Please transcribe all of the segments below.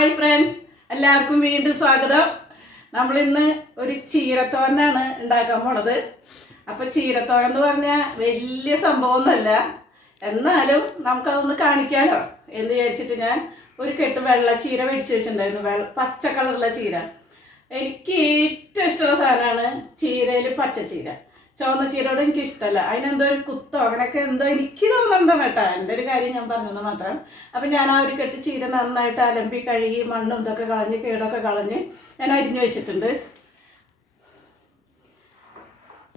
Hi friends എല്ലാവർക്കും വീണ്ടും സ്വാഗതം. നമ്മൾ ഇന്ന് ഒരു ചീരത്തോരനാണ് ഉണ്ടാക്കാൻ പോണത്. അപ്പൊ ചീരത്തോരൻ എന്ന് പറഞ്ഞാൽ വലിയ സംഭവമൊന്നുമല്ല. എന്നാലും നമുക്കതൊന്ന് കാണിക്കാലോ. എന്ന് വിചാരിച്ചിട്ട് ഞാൻ ഒരു കെട്ട് വെള്ള ചീര മേടിച്ചു വെച്ചിട്ടുണ്ടായിരുന്നു. വെള്ള പച്ച കളറുള്ള ചീര. എനിക്ക് ഏറ്റവും ഇഷ്ടമുള്ള സാധനമാണ് ചീരയിൽ പച്ച ചീര ചുവന്ന ചീരയോട് എനിക്ക് ഇഷ്ടമല്ല അതിനെന്തോ ഒരു കുത്തോ അങ്ങനെയൊക്കെ എന്തോ എനിക്ക് തോന്നുന്നതാണ് കേട്ടോ. എന്റെ ഒരു കാര്യം ഞാൻ പറഞ്ഞത് മാത്രം. അപ്പം ഞാൻ ആ ഒരു കെട്ട് ചീര നന്നായിട്ട് അലമ്പി കഴുകി മണ്ണും ഇതൊക്കെ കളഞ്ഞ് കേടൊക്കെ കളഞ്ഞ് ഞാൻ അരിഞ്ഞു വെച്ചിട്ടുണ്ട്.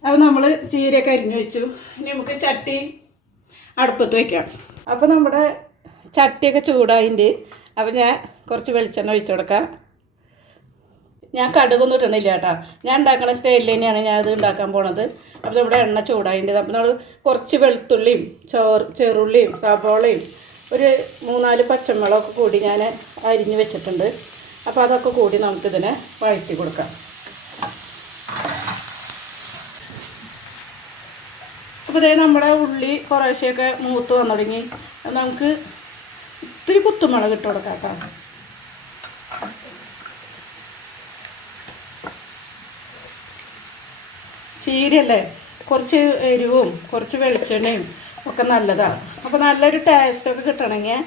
അപ്പം നമ്മൾ ചീരയൊക്കെ അരിഞ്ഞു വെച്ചു. ഇനി നമുക്ക് ചട്ടി അടുപ്പത്ത് വയ്ക്കാം അപ്പോൾ നമ്മുടെ ചട്ടിയൊക്കെ ചൂടായിട്ടുണ്ട് അപ്പം ഞാൻ കുറച്ച് വെളിച്ചെണ്ണ ഒഴിച്ചു കൊടുക്കാം. ഞാൻ കടുകൊന്നും ഇട്ടണില്ല കേട്ടോ. ഞാൻ ഉണ്ടാക്കുന്ന സ്റ്റൈലിൽ തന്നെയാണ് ഞാൻ അത് ഉണ്ടാക്കാൻ പോണത്. അപ്പോൾ നമ്മുടെ എണ്ണ ചൂടായിട്ട് അപ്പോൾ നമ്മൾ കുറച്ച് വെളുത്തുള്ളിയും ചോറ് ചെറുള്ളിയും സബോളയും ഒരു മൂന്നാൽ പച്ചമുളകൊക്കെ കൂടി ഞാൻ അരിഞ്ഞ് വെച്ചിട്ടുണ്ട്. അപ്പോൾ അതൊക്കെ കൂടി നമുക്കിതിനെ വഴറ്റി കൊടുക്കാം. അപ്പോൾ ഇതേ നമ്മുടെ ഉള്ളി കുറേശ്ശെയൊക്കെ മൂത്ത് വന്നു തുടങ്ങി. നമുക്ക് ഇത്തിരി കുത്തുമുളക് ഇട്ട് കൊടുക്കാം കേട്ടോ. ചീരയല്ലേ? കുറച്ച് എരിവും കുറച്ച് വെളിച്ചെണ്ണയും ഒക്കെ നല്ലതാണ് അപ്പോൾ നല്ലൊരു ടേസ്റ്റൊക്കെ കിട്ടണമെങ്കിൽ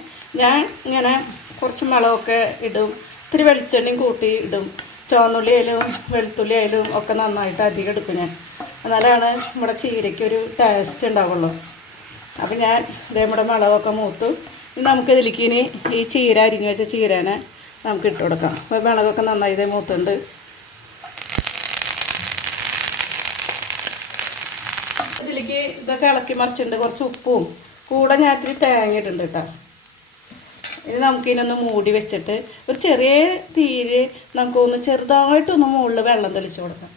ഞാൻ ഇങ്ങനെ കുറച്ച് മുളകൊക്കെ ഇടും. ഇത്തിരി വെളിച്ചെണ്ണയും കൂട്ടി ഇടും. ചുവന്നുള്ളി ആയാലും വെളുത്തുള്ളി ആയാലും ഒക്കെ നന്നായിട്ട് അധികം എടുക്കും ഞാൻ. എന്നാലാണ് നമ്മുടെ ചീരയ്ക്കൊരു ടേസ്റ്റ് ഉണ്ടാവുള്ളൂ. അപ്പം ഞാൻ ഇതേ നമ്മുടെ മുളകൊക്കെ മൂത്തു. നമുക്ക് ഇതിലേക്ക് ഇനി ഈ ചീര അരിഞ്ഞു വെച്ച ചീരനെ നമുക്ക് ഇട്ട് കൊടുക്കാം. അപ്പോൾ മുളകൊക്കെ നന്നായി ഇതേ മൂത്തുണ്ട്. ഇതിലേക്ക് ഇതൊക്കെ ഇളക്കി മറിച്ചിട്ടുണ്ട്. കുറച്ച് ഉപ്പും. കൂടെ ഞാൻ ഇത്തിരി തേങ്ങ ഇട്ടുണ്ട് കേട്ടോ. ഇനി നമുക്കിതിനൊന്ന് മൂടി വെച്ചിട്ട് ഒരു ചെറിയ തീര് നമുക്കൊന്ന് ചെറുതായിട്ടൊന്ന് മുകളിൽ വെള്ളം തെളിച്ച് കൊടുക്കാം.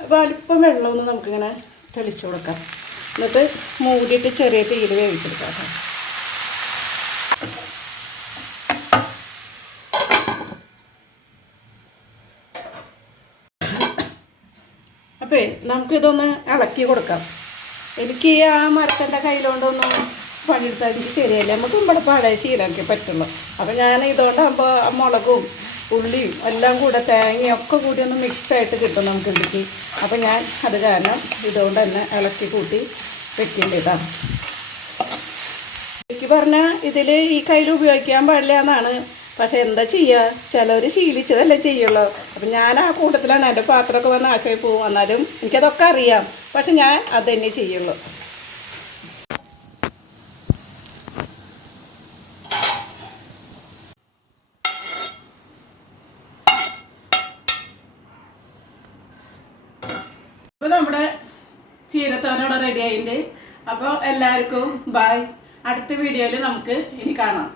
അപ്പോൾ അല്പം വെള്ളമൊന്ന് നമുക്കിങ്ങനെ തെളിച്ച് കൊടുക്കാം. എന്നിട്ട് മൂടിയിട്ട് ചെറിയ തീര് വേവിച്ചെടുക്കാം കേട്ടോ. അപ്പേ നമുക്കിതൊന്ന് ഇളക്കി കൊടുക്കാം. എനിക്ക് ആ മരത്തിന്റെ കയ്യിലോണ്ടൊന്നും പണിയെടുത്താൽ എനിക്ക് ശരിയല്ല നമുക്ക് ഇവിടെ പഴയ ശീലമാക്കി പറ്റുള്ളൂ. അപ്പം ഞാൻ ഇതുകൊണ്ടാകുമ്പോൾ മുളകും ഉള്ളിയും എല്ലാം കൂടെ തേങ്ങയും ഒക്കെ കൂടി ഒന്ന് മിക്സായിട്ട് കിട്ടും നമുക്ക് ഇതിലേക്ക് അപ്പം ഞാൻ അത് കാരണം ഇതുകൊണ്ട് തന്നെ ഇളക്കി കൂട്ടി വെക്കേണ്ടി ഇതാണ് എനിക്ക് പറഞ്ഞാൽ ഇതിൽ ഈ കയ്യിൽ ഉപയോഗിക്കാൻ പാടില്ല എന്നാണ് പക്ഷെ എന്താ ചെയ്യുക ചിലവർ ശീലിച്ചതല്ലേ ചെയ്യുള്ളൂ. അപ്പം ഞാൻ ആ കൂട്ടത്തിലാണ് എന്റെ പാത്രമൊക്കെ വന്ന് ആശയം പോകും എന്നാലും എനിക്കതൊക്കെ അറിയാം. പക്ഷെ ഞാൻ അത് തന്നെ ചെയ്യുള്ളൂ. അപ്പോൾ നമ്മുടെ ചീരത്തോനോടെ റെഡി ആയിട്ടുണ്ട്. അപ്പോൾ എല്ലാവർക്കും ബായ് അടുത്ത വീഡിയോയിൽ നമുക്ക് ഇനി കാണാം.